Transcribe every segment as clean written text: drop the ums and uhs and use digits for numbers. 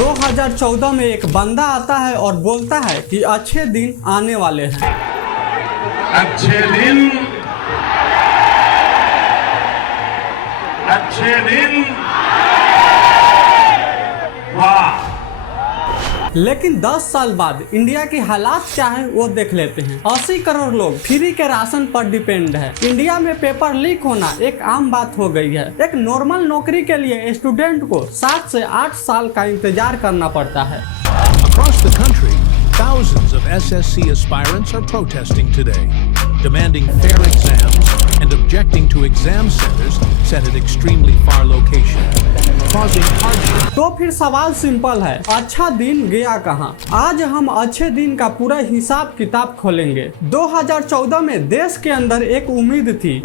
2014 में एक बंदा आता है और बोलता है कि अच्छे दिन आने वाले हैं। अच्छे दिन वाह। लेकिन 10 साल बाद इंडिया के हालात क्या है वो देख लेते हैं। 80 करोड़ लोग फ्री के राशन पर डिपेंड है। इंडिया में पेपर लीक होना एक आम बात हो गई है। एक नॉर्मल नौकरी के लिए स्टूडेंट को 7 से 8 साल का इंतजार करना पड़ता है। Across the country, thousands of SSC aspirants are protesting today, demanding fair exams and objecting to exam centers set at extremely far locations, causing hardship. तो फिर सवाल सिंपल है, अच्छा दिन गया कहाँ? आज हम अच्छे दिन का पूरा हिसाब किताब खोलेंगे। 2014 में देश के अंदर एक उम्मीद थी।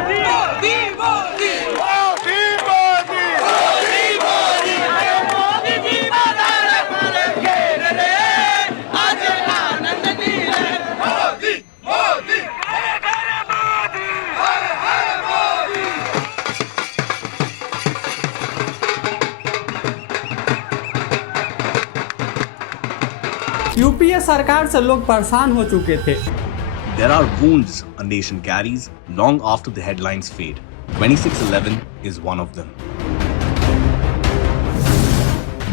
यूपीए सरकार से लोग परेशान हो चुके थे। There are wounds a nation carries long after the headlines fade. 26/11 is one of them.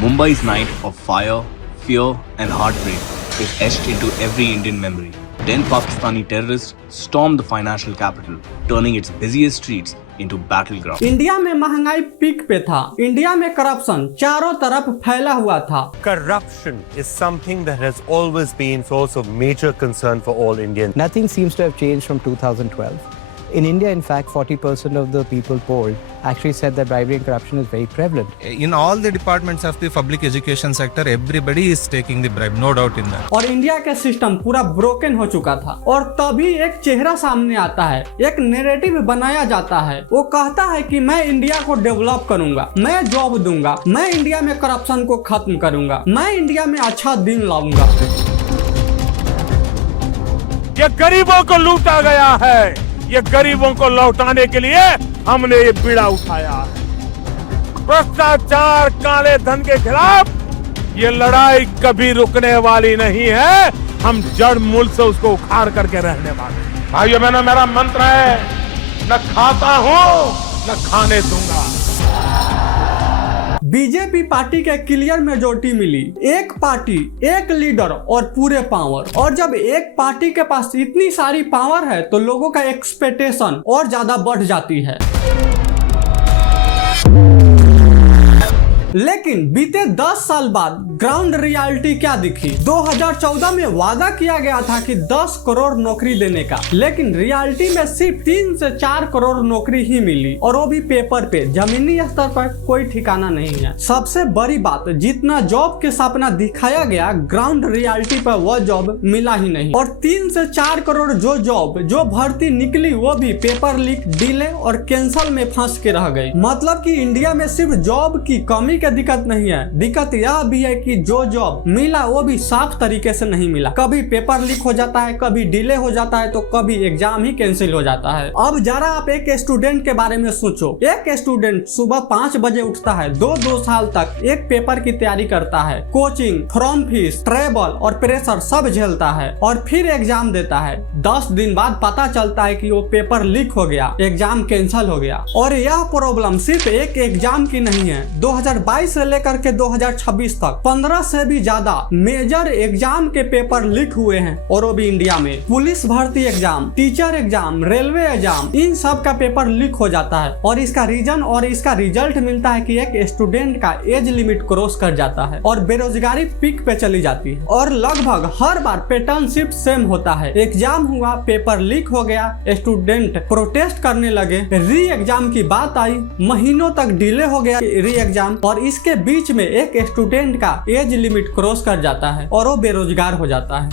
Mumbai's night of fire, fear and heartbreak is etched into every Indian memory. 10 Pakistani terrorists stormed the financial capital, turning its busiest streets into battlegrounds. India में महंगाई peak पे था। India में corruption चारों तरफ फैला हुआ था। Corruption is something that has always been source of major concern for all Indians. Nothing seems to have changed from 2012. In India, in fact, 40% of the people polled actually said that bribery and corruption is very prevalent. In all the departments of the public education sector, everybody is taking the bribe, no doubt in that. और India का system पूरा broken हो चुका था। और तभी एक चेहरा सामने आता है, एक नैरेटिव बनाया जाता है। वो कहता है कि मैं इंडिया को डेवलप करूंगा, मैं जॉब दूंगा, मैं इंडिया में करप्शन को खत्म करूंगा, मैं इंडिया में अच्छा दिन लाऊंगा। ये गरीबों को लूटा गया है। ये गरीबों को लौटाने के लिए हमने ये बीड़ा उठाया है। भ्रष्टाचार, काले धन के खिलाफ ये लड़ाई कभी रुकने वाली नहीं है। हम जड़ मूल से उसको उखाड़ करके रहने वाले। भाइयों बहनों, मेरा मंत्र है, न खाता हूं न खाने दूंगा। बीजेपी पार्टी के क्लियर मेजोरिटी मिली। एक पार्टी, एक लीडर और पूरे पावर। और जब एक पार्टी के पास इतनी सारी पावर है तो लोगों का एक्सपेक्टेशन और ज्यादा बढ़ जाती है। लेकिन बीते 10 साल बाद ग्राउंड रियलिटी क्या दिखी? 2014 में वादा किया गया था कि 10 करोड़ नौकरी देने का, लेकिन रियलिटी में सिर्फ 3 से 4 करोड़ नौकरी ही मिली, और वो भी पेपर पे। जमीनी स्तर पर कोई ठिकाना नहीं है। सबसे बड़ी बात, जितना जॉब के सपना दिखाया गया, ग्राउंड रियलिटी पर वो जॉब मिला ही नहीं। और 3 से 4 करोड़ जो भर्ती निकली वो भी पेपर लीक, डिले और कैंसल में फंस के रह गई। मतलब कि इंडिया में सिर्फ जॉब की कमी की दिक्कत नहीं है, दिक्कत यह भी है कि जो जॉब मिला वो भी साफ तरीके से नहीं मिला। कभी पेपर लीक हो जाता है, कभी डिले हो जाता है, तो कभी एग्जाम ही कैंसिल हो जाता है। अब जरा आप एक स्टूडेंट के बारे में सोचो। एक स्टूडेंट सुबह 5 बजे उठता है, 2 साल तक एक पेपर की तैयारी करता है, कोचिंग, फॉर्म फीस, ट्रेवल और प्रेशर सब झेलता है, और फिर एग्जाम देता है। 10 दिन बाद पता चलता है कि वो पेपर लीक हो गया, एग्जाम कैंसिल हो गया। और यह प्रॉब्लम सिर्फ एक एग्जाम की नहीं है। 2022 से लेकर के 2026 तक 15 से भी ज्यादा मेजर एग्जाम के पेपर लीक हुए हैं, और वो भी इंडिया में। पुलिस भर्ती exam, teacher exam, railway exam, इन सब का पेपर लीक हो जाता है। और इसका रीजन और इसका रिजल्ट मिलता है कि एक स्टूडेंट का एज लिमिट क्रॉस कर जाता है और बेरोजगारी पीक पे चली जाती है। और लगभग हर बार पैटर्न शिफ्ट सेम होता है। एग्जाम हुआ, पेपर लीक हो गया, स्टूडेंट प्रोटेस्ट करने लगे, री एग्जाम की बात आई, महीनों तक डिले हो गया री एग्जाम, और इसके बीच में एक स्टूडेंट का एज लिमिट क्रॉस कर जाता है और वो बेरोजगार हो जाता है।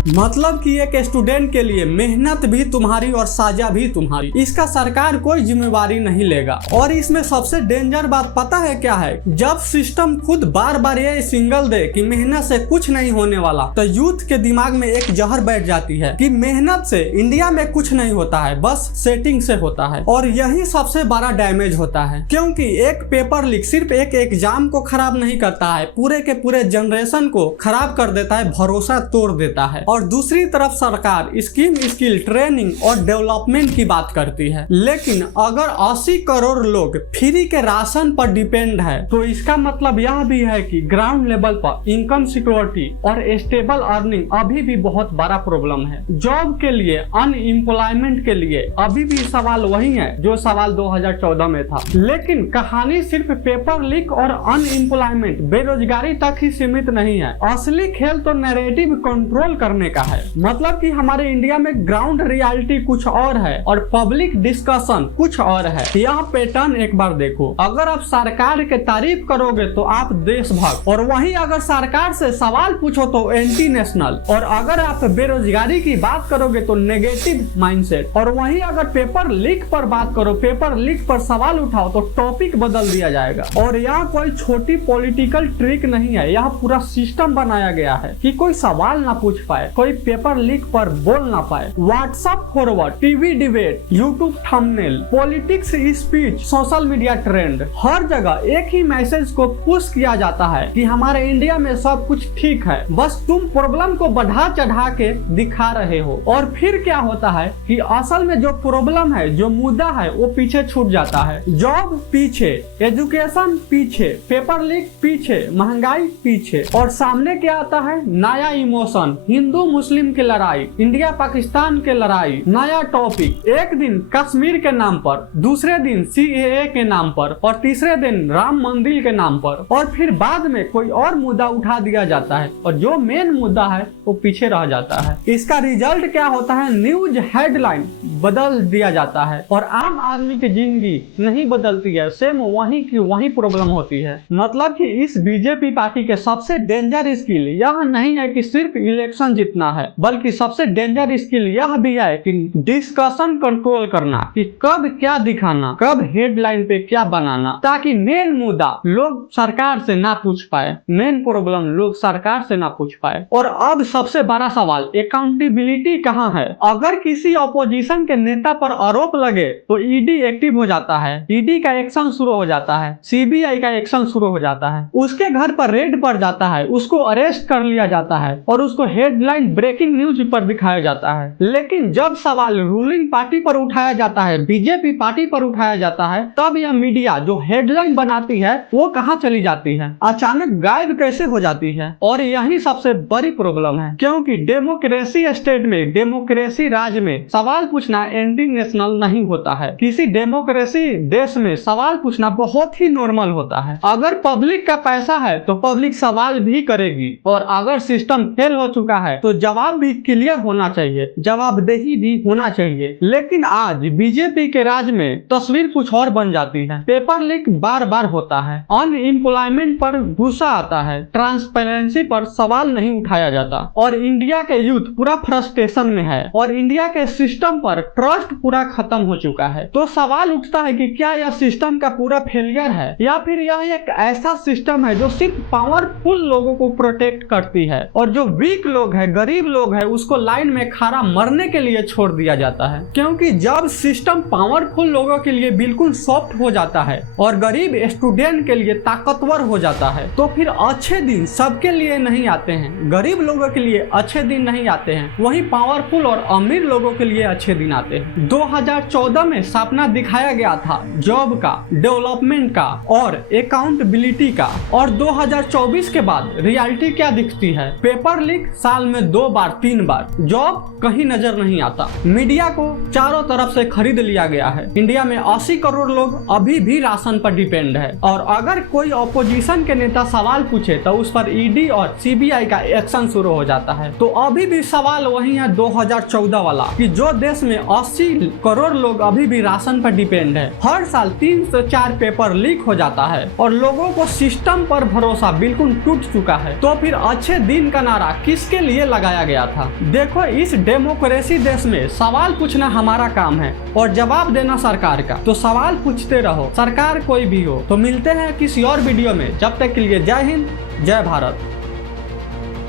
मतलब कि एक स्टूडेंट के लिए मेहनत भी तुम्हारी और साजा भी तुम्हारी, इसका सरकार कोई जिम्मेवारी नहीं लेगा। और इसमें सबसे डेंजर बात पता है क्या है? जब सिस्टम खुद बार बार ये सिंगल दे कि मेहनत से कुछ नहीं होने वाला, तो यूथ के दिमाग में एक जहर बैठ जाती है कि मेहनत से इंडिया में कुछ नहीं होता है, बस सेटिंग से होता है। और यही सबसे बड़ा डैमेज होता है, क्योंकि एक पेपर लीक सिर्फ एक एग्जाम को खराब नहीं करता है, पूरे के पूरे जनरेशन को खराब कर देता है, भरोसा तोड़ देता है। और दूसरी तरफ सरकार स्कीम, स्किल ट्रेनिंग और डेवलपमेंट की बात करती है, लेकिन अगर 80 करोड़ लोग फ्री के राशन पर डिपेंड है, तो इसका मतलब यह भी है कि ग्राउंड लेवल पर इनकम सिक्योरिटी और स्टेबल अर्निंग अभी भी बहुत बड़ा प्रॉब्लम है। जॉब के लिए, अनएम्प्लॉयमेंट के लिए अभी भी सवाल वही है जो सवाल 2014 में था। लेकिन कहानी सिर्फ पेपर लीक और अनएम्प्लॉयमेंट, बेरोजगारी तक ही सीमित नहीं है। असली खेल तो नैरेटिव कंट्रोल करने का है। मतलब कि हमारे इंडिया में ग्राउंड रियलिटी कुछ और है और पब्लिक डिस्कशन कुछ और है। यह पैटर्न एक बार देखो। अगर आप सरकार के तारीफ करोगे तो आप देशभक्त, और वहीं अगर सरकार से सवाल पूछो तो एंटी नेशनल, और अगर आप बेरोजगारी की बात करोगे तो नेगेटिव माइंडसेट, और वहीं अगर पेपर लीक पर बात करो, पेपर लीक पर सवाल उठाओ तो टॉपिक बदल दिया जाएगा। और यह कोई छोटी पॉलिटिकल ट्रिक नहीं है, यह पूरा सिस्टम बनाया गया है कि कोई सवाल ना पूछ पाए, कोई पेपर लीक पर बोल ना पाए। WhatsApp forward, TV debate, YouTube thumbnail, politics speech, social media trend, हर जगह एक ही मैसेज को पुश किया जाता है कि हमारे इंडिया में सब कुछ ठीक है, बस तुम प्रॉब्लम को बढ़ा चढ़ा के दिखा रहे हो। और फिर क्या होता है कि असल में जो प्रॉब्लम है, जो मुद्दा है, वो पीछे छूट जाता है। जॉब पीछे, एजुकेशन पीछे, पेपर लीक पीछे, महंगाई पीछे, और सामने क्या आता है? नया इमोशन, हिंदू मुस्लिम की लड़ाई, इंडिया पाकिस्तान के लड़ाई, नया टॉपिक। एक दिन कश्मीर के नाम पर, दूसरे दिन CAA के नाम पर, और तीसरे दिन राम मंदिर के नाम पर, और फिर बाद में कोई और मुद्दा उठा दिया जाता है और जो मेन मुद्दा है वो पीछे रह जाता है। इसका रिजल्ट क्या होता है? न्यूज हेडलाइन बदल दिया जाता है और आम आदमी की जिंदगी नहीं बदलती है, सेम वही की वही प्रॉब्लम होती है। मतलब कि इस बीजेपी पार्टी के सबसे डेंजर स्किल यह नहीं है कि सिर्फ इलेक्शन जीतना है, बल्कि सबसे डेंजर स्किल यह भी है कि डिस्कशन कंट्रोल करना, कि कब क्या दिखाना, कब हेडलाइन पे क्या बनाना, ताकि मेन मुद्दा लोग सरकार से ना पूछ पाए, मेन प्रॉब्लम लोग सरकार से ना पूछ पाए। और अब सबसे बड़ा सवाल, अकाउंटेबिलिटी कहाँ है? अगर किसी ऑपोजिशन के नेता पर आरोप लगे तो ईडी एक्टिव हो जाता है, ईडी का एक्शन शुरू हो जाता है, सीबीआई का एक्शन शुरू हो जाता है, उसके घर पर रेड पड़ जाता है, उसको अरेस्ट कर लिया जाता है और उसको हेडलाइन ब्रेकिंग न्यूज पर दिखाया जाता है। लेकिन जब सवाल रूलिंग पार्टी पर उठाया जाता है, बीजेपी पार्टी पर उठाया जाता है, तब यह मीडिया जो हेडलाइन बनाती है वो कहाँ चली जाती है, अचानक गायब कैसे हो जाती है? और यही सबसे बड़ी प्रॉब्लम है, क्योंकि डेमोक्रेसी स्टेट में, डेमोक्रेसी राज्य में सवाल पूछना एंटी नेशनल नहीं होता है। किसी डेमोक्रेसी देश में सवाल पूछना बहुत ही नॉर्मल होता है। अगर पब्लिक का पैसा है तो पब्लिक सवाल भी करेगी, और अगर सिस्टम फेल हो चुका है तो जवाब भी क्लियर होना चाहिए, जवाबदेही भी होना चाहिए। लेकिन आज बीजेपी के राज में तस्वीर कुछ और बन जाती है। पेपर लीक बार बार होता है, अनएम्प्लॉयमेंट पर गुस्सा आता है, ट्रांसपेरेंसी पर सवाल नहीं उठाया जाता, और इंडिया के यूथ पूरा फ्रस्ट्रेशन में है, और इंडिया के सिस्टम पर ट्रस्ट पूरा खत्म हो चुका है। तो सवाल उठता है कि क्या यह सिस्टम का पूरा फेलियर है, या फिर यह एक ऐसा सिस्टम है जो सिर्फ पावरफुल लोगों को प्रोटेक्ट करती है, और जो वीक लोग है, गरीब लोग है, उसको लाइन में खड़ा मरने के लिए छोड़ दिया जाता है। क्योंकि जब सिस्टम पावरफुल लोगों के लिए बिल्कुल सॉफ्ट हो जाता है और गरीब स्टूडेंट के लिए ताकतवर हो जाता है, तो फिर अच्छे दिन सबके लिए नहीं आते हैं। गरीब लोगों के लिए अच्छे दिन नहीं आते हैं, वहीं पावरफुल और अमीर लोगों के लिए अच्छे दिन आते हैं। 2014 में सपना दिखाया गया था जॉब का, डेवलपमेंट का और अकाउंटेबिलिटी का, और 2024 के बाद रियलिटी क्या दिखती है? पेपर लीक साल में 2 बार 3 बार, जॉब कहीं नजर नहीं आता, मीडिया को चारों तरफ से खरीद लिया गया है। इंडिया में 80 करोड़ लोग अभी भी राशन पर डिपेंड है, और अगर कोई ऑपोजिशन के नेता सवाल पूछे तो उस पर ईडी और सीबीआई का एक्शन शुरू हो जाता है। तो अभी भी सवाल वही है 2014 वाला, कि जो देश में 80 करोड़ लोग अभी भी राशन पर डिपेंड है, हर साल 3 से 4 पेपर लीक हो जाता है और लोगों को सिस्टम पर भरोसा बिल्कुल टूट चुका है। तो फिर अच्छे दिन का नारा किसके लिए लगाया गया था। देखो, इस डेमोक्रेसी देश में सवाल पूछना हमारा काम है और जवाब देना सरकार का। तो सवाल पूछते रहो, सरकार कोई भी हो। तो मिलते हैं किसी और वीडियो में, जब तक के लिए जय हिंद, जय भारत।